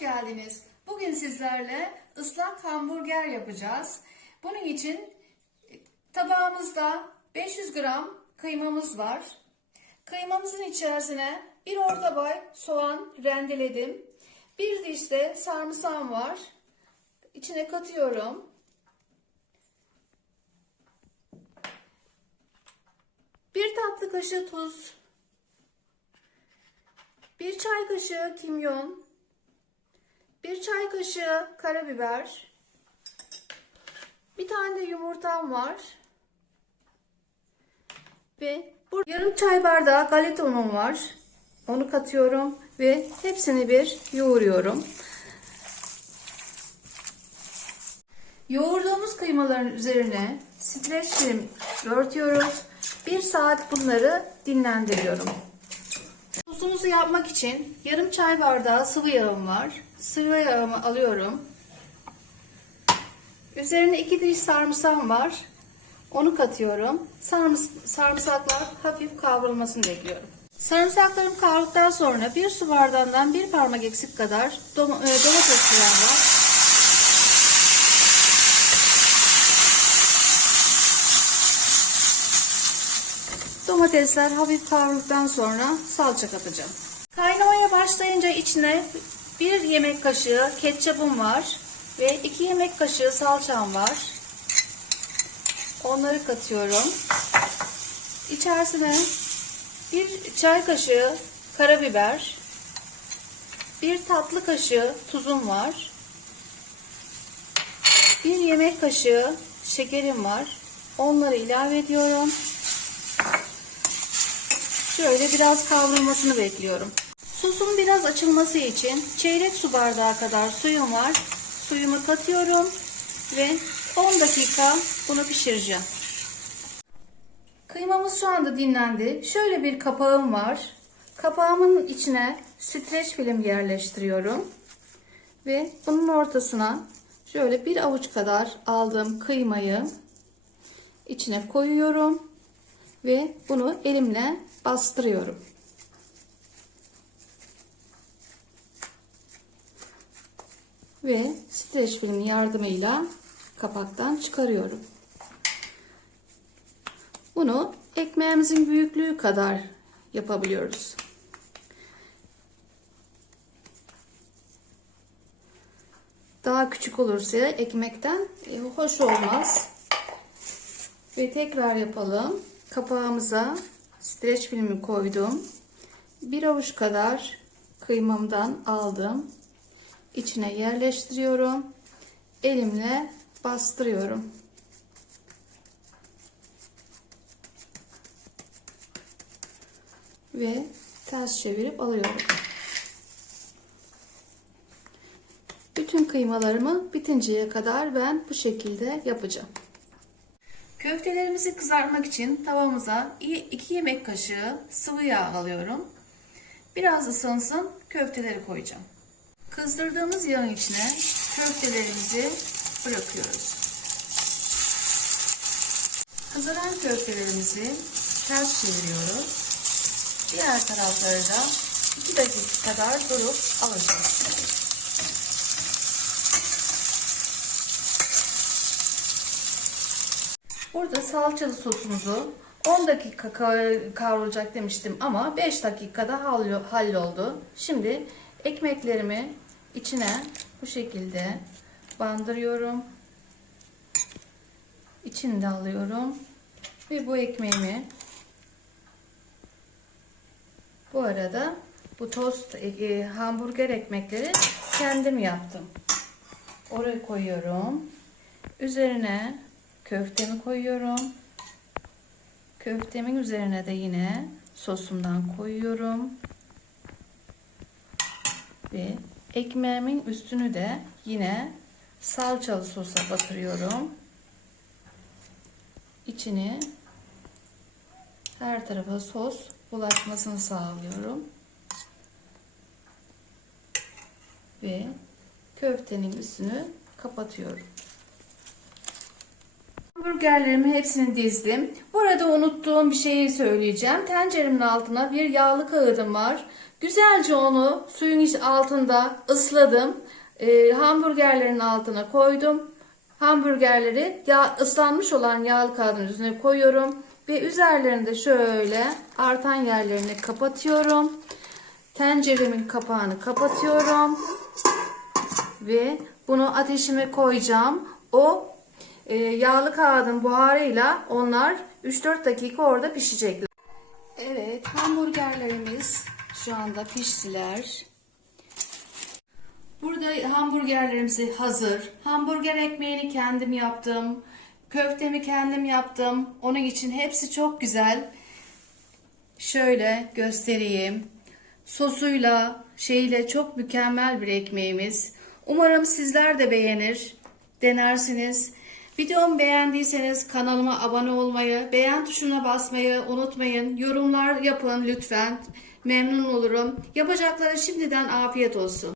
geldiniz. Bugün sizlerle ıslak hamburger yapacağız. Bunun için tabağımızda 500 gram kıymamız var. Kıymamızın içerisine bir orta boy soğan rendeledim. Bir diş de sarımsağım var. İçine katıyorum. Bir tatlı kaşığı tuz, bir çay kaşığı kimyon, bir çay kaşığı karabiber, bir tane de yumurtam var ve bu yarım çay bardağı galeta unum var. Onu katıyorum ve hepsini bir yoğuruyorum. Yoğurduğumuz kıymaların üzerine streç film örtüyoruz. Bir saat bunları dinlendiriyorum. Sosumuzu yapmak için yarım çay bardağı sıvı yağım var. Sıvı yağımı alıyorum. Üzerine iki diş sarımsağım var. Onu katıyorum. Sarıms sarımsaklar hafif kavrulmasını bekliyorum. Sarımsaklarım kavrulduktan sonra bir su bardağından bir parmak eksik kadar dom e, domates suyu var. Domatesler hafif kavrulduktan sonra salça katacağım. Kaynamaya başlayınca içine bir yemek kaşığı ketçapım var ve iki yemek kaşığı salçam var. Onları katıyorum. İçerisine bir çay kaşığı karabiber, bir tatlı kaşığı tuzum var. Bir yemek kaşığı şekerim var. Onları ilave ediyorum. Şöyle biraz kavrulmasını bekliyorum. Sosun biraz açılması için çeyrek su bardağı kadar suyum var. Suyumu katıyorum ve 10 dakika bunu pişireceğim. Kıymamız şu anda dinlendi. Şöyle bir kapağım var. Kapağımın içine streç film yerleştiriyorum. Ve bunun ortasına şöyle bir avuç kadar aldığım kıymayı içine koyuyorum ve bunu elimle bastırıyorum. Ve streç film yardımıyla kapaktan çıkarıyorum. Bunu ekmeğimizin büyüklüğü kadar yapabiliyoruz. Daha küçük olursa ekmekten e, hoş olmaz. Ve tekrar yapalım. Kapağımıza streç filmi koydum. Bir avuç kadar kıymamdan aldım. İçine yerleştiriyorum. Elimle bastırıyorum. Ve ters çevirip alıyorum. Bütün kıymalarımı bitinceye kadar ben bu şekilde yapacağım. Köftelerimizi kızartmak için tavamıza 2 yemek kaşığı sıvı yağ alıyorum. Biraz ısınsın köfteleri koyacağım. Kızdırdığımız yağın içine köftelerimizi bırakıyoruz. Kızaran köftelerimizi ters çeviriyoruz. Diğer tarafları da 2 dakika kadar durup alacağız. Burada salçalı sosumuzu 10 dakika kavrulacak demiştim ama 5 dakikada halloldu. Şimdi ekmeklerimi içine bu şekilde bandırıyorum. İçini de alıyorum. Ve bu ekmeğimi bu arada bu tost e, hamburger ekmekleri kendim yaptım. Oraya koyuyorum. Üzerine köftemi koyuyorum. Köftemin üzerine de yine sosumdan koyuyorum. Ve ekmeğimin üstünü de yine salçalı sosa batırıyorum. İçini her tarafa sos bulaşmasını sağlıyorum. Ve köftenin üstünü kapatıyorum. Hamburgerlerimi hepsini dizdim. Burada unuttuğum bir şeyi söyleyeceğim. Tenceremin altına bir yağlı kağıdım var. Güzelce onu suyun altında ısladım. e, hamburgerlerin altına koydum. Hamburgerleri yağ, ıslanmış olan yağlı kağıdın üzerine koyuyorum. Ve üzerlerinde şöyle artan yerlerini kapatıyorum. Tenceremin kapağını kapatıyorum. Ve bunu ateşime koyacağım. O e, yağlı kağıdın buharıyla onlar 3-4 dakika orada pişecekler. Evet hamburgerlerimiz şu anda piştiler. Burada hamburgerlerimiz hazır. Hamburger ekmeğini kendim yaptım. Köftemi kendim yaptım. Onun için hepsi çok güzel. Şöyle göstereyim. Sosuyla, şeyle çok mükemmel bir ekmeğimiz. Umarım sizler de beğenir, denersiniz. Videomu beğendiyseniz kanalıma abone olmayı, beğen tuşuna basmayı unutmayın. Yorumlar yapın lütfen. Memnun olurum. Yapacaklara şimdiden afiyet olsun.